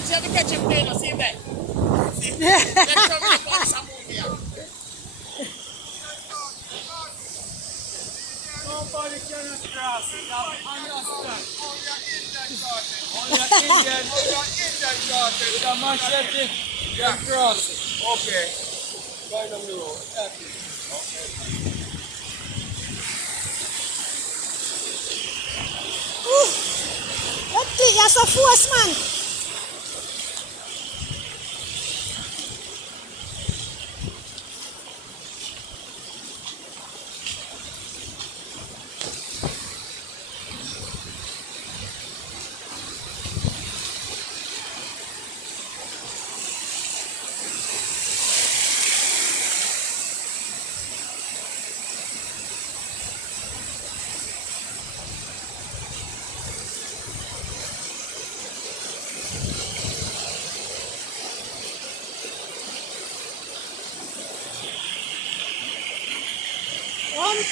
man, see how to catch him playing, see him there. See? Let's come in and some movie here. Nobody cannot cross it. Now, understand. Only Indian cross it. The machete can cross it. Okay. Right on the road. That's it. You're so force, man.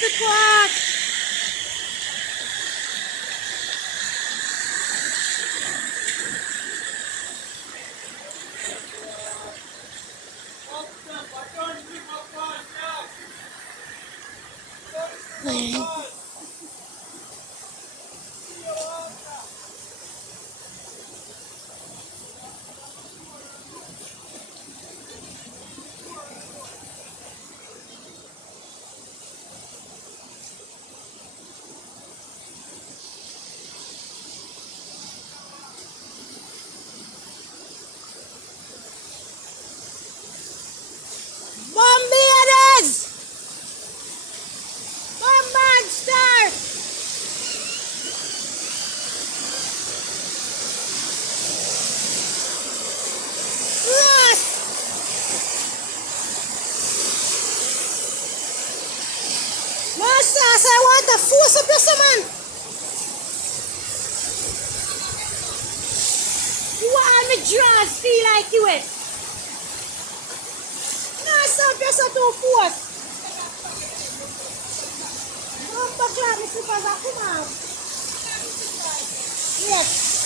The quack. Bombardas! Bombard Star! Ross! Master, I want to force up your man. You want me draws feel like you it? Peso too force. Don't touch me slippers. Come out. Yes.